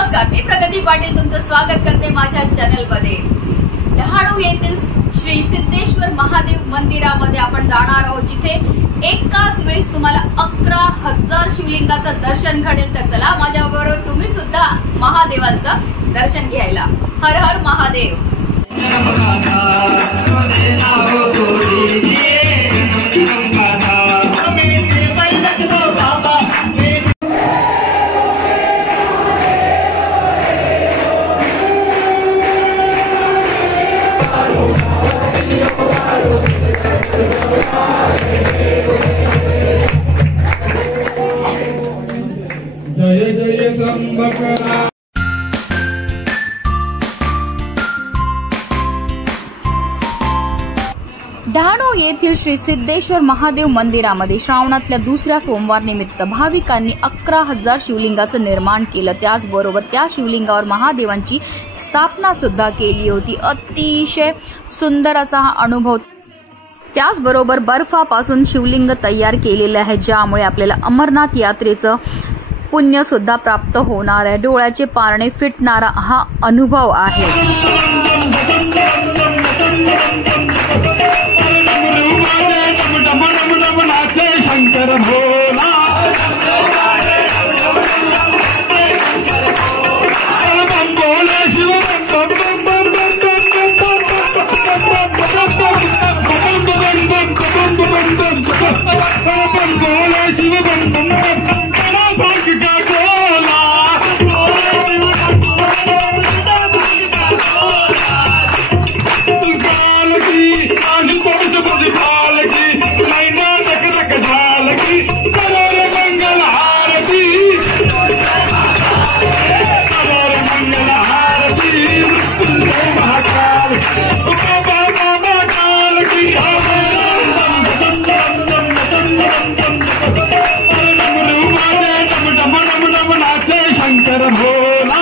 नमस्कार, मी प्रगती पाटील तुमचं स्वागत करते माझ्या चॅनलमध्ये। डहाणू येथील श्री सिद्धेश्वर महादेव मंदिरामध्ये आपण जाणार आहोत, जिथे एकाच वेळेस तुम्हाला 11,000 शिवलिंगाचं दर्शन घडेल। तर चला माझ्याबरोबर तुम्ही सुद्धा महादेवांचं दर्शन घ्यायला। हर हर महादेव। जय जय त्र्यंबक। डहाणू येथील श्री सिद्धेश्वर महादेव मंदिरामध्ये श्रावणातल्या दुसऱ्या सोमवार निमित्त भाविकांनी 11,000 शिवलिंगाचं निर्माण केलं। त्याचबरोबर त्या शिवलिंगावर महादेवांची स्थापना सुद्धा केली होती। अतिशय सुंदर असा हा अनुभव। त्याचबरोबर बर्फापासून शिवलिंग तयार केलेले आहे, ज्यामुळे आपल्याला अमरनाथ यात्रेचं पुण्य सुद्धा प्राप्त होणार आहे। डोळ्याचे पारणे फिटणारा हा अनुभव आहे। शंकर भोला शिव शंकर भोला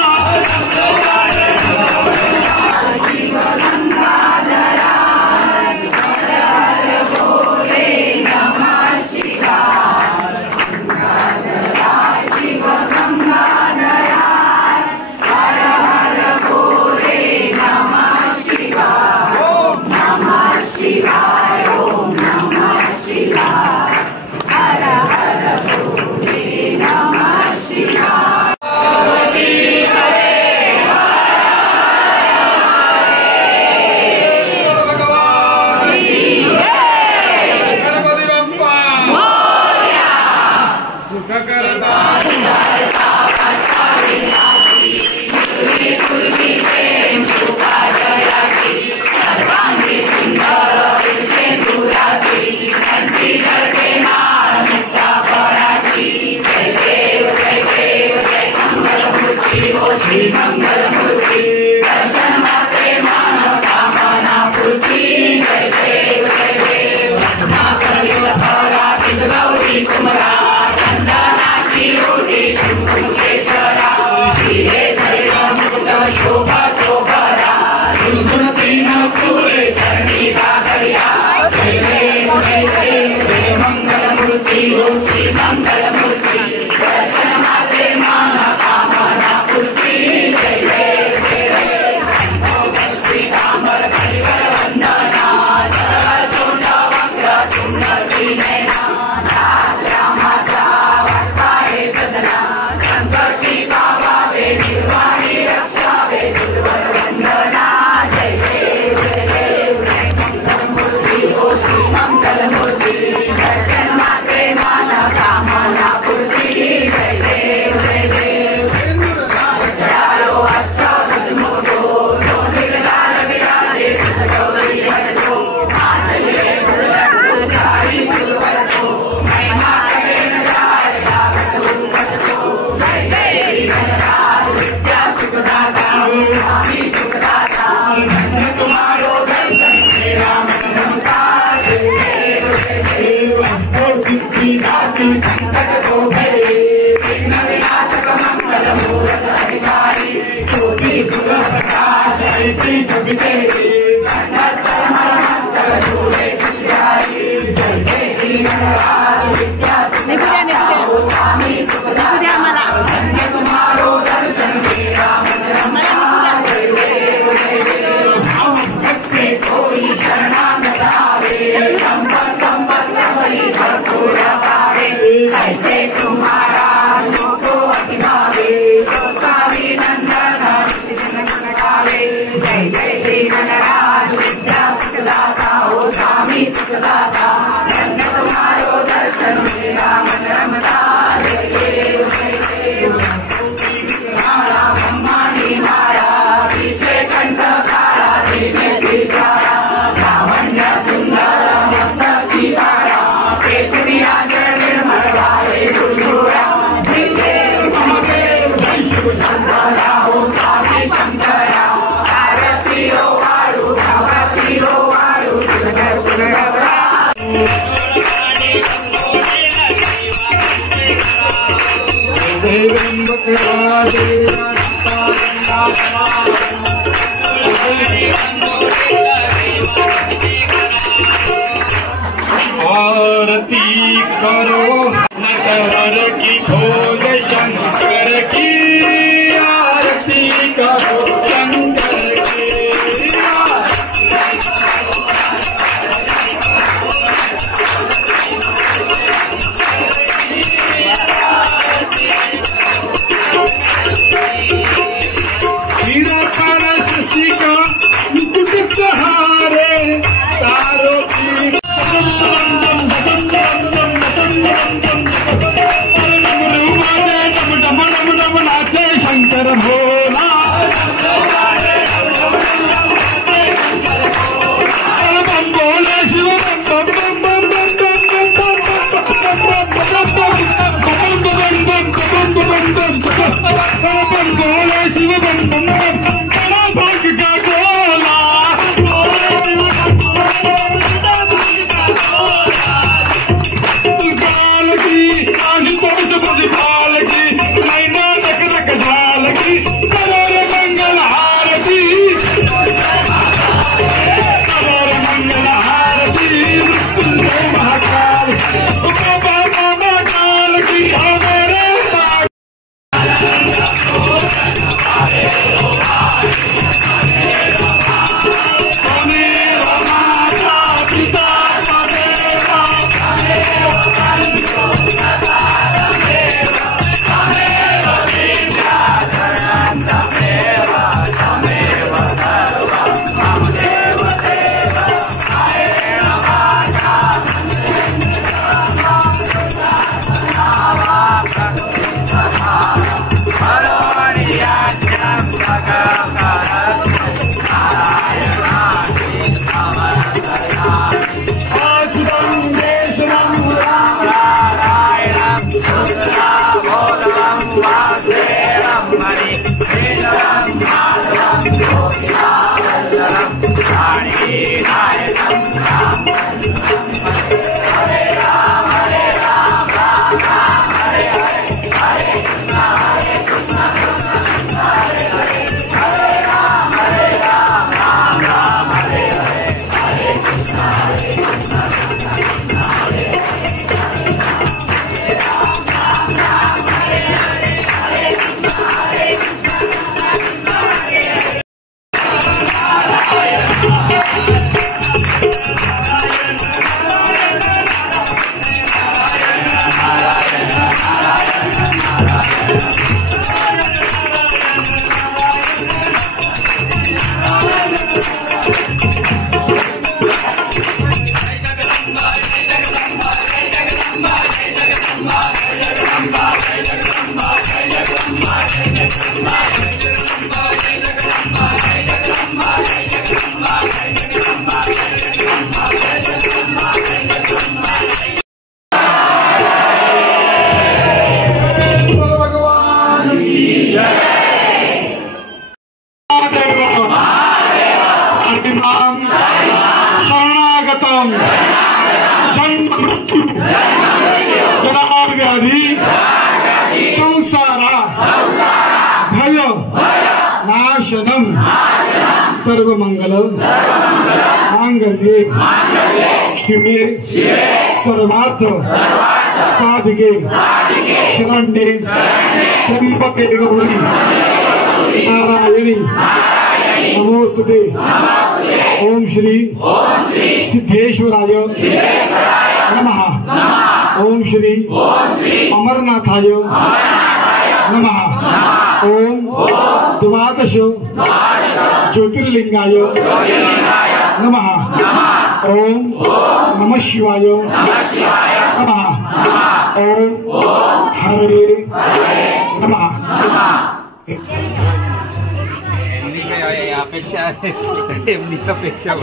मंगल मूर्ति दर्शन माते माना कामना पूर्ति। जय आरती करो नटवर की खोल शंकर की आरती करो शंकर की सिरा पर शशि का मुकुट सहारे तारों की नाचे शंकर भोला बम बोले शिव बम बम बम बम बम बोले शिव बम बम बड़ा भाग का गोला काल की आज बहुत बड़ी काल की मैना रख रख ढाल की करो रे मंगल आरती करो रे मंगल आरती मृत्युंजय महाकाल बाबा बाबा काल की हमारे शरणागतम जन्म मृत्यु जन्म व्याधि संसारा भय नाशनम सर्वमंगल मांगल्ये शिवे सर्वार्थ साधिके शरण्ये त्र्यंबके गौरी नारायणी नमोस्तुते। ओम श्री सिद्धेश्वराय नमः। ओम श्री अमरनाथाय नमः। ओम द्वादश ज्योतिर्लिंगाय नमः। ओम नमः शिवाय नमः। ओम हरे नमः। अपेक्षा